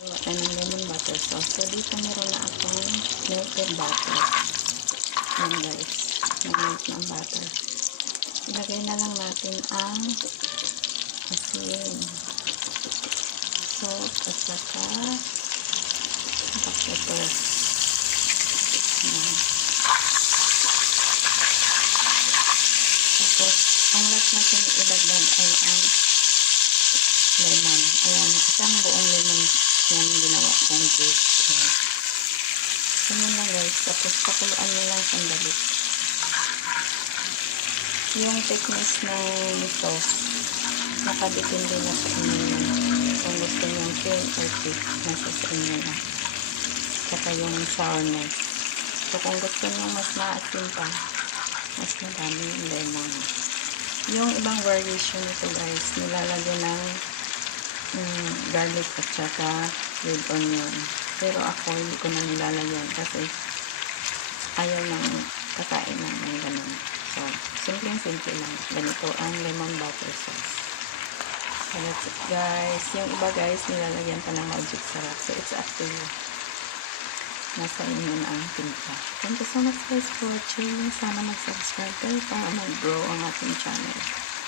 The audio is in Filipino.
Tayo ng lemon butter sauce. So, dito meron na akong melted butter. Yan guys. Nag-melt na ang butter. Ilagay na lang natin ang asin, salt, at saka black pepper. Yan. Tapos, ang last natin idagdag ay ang lemon. Ayan, isang buong lemon yan ginawa kong juice. Ayan. Ganyan lang guys. Tapos, pakuluan mo lang sandali. Yung thickness ng sauce, nakadepende na sa inyo. Kung gusto nyo thin or thick, nasa sa inyo na. Saka yung sourness. So, kung gusto nyo mas maasin pa, mas madami yung lemon. Yung ibang variation nito guys, nilalagyan ng garlic at saka red onion. Pero ako, hindi ko na nilalagyan kasi ayaw ng kakain ng may ganun. So, simple lang. Ganito ang lemon butter sauce. So, that's it guys. Yung iba guys, nilalagyan pa ng magic sarap. So, it's up to you. Nasa inyo na ang timpla. Thank you so much guys for watching. Sana mag-subscribe kayo para mag-grow ang ating channel.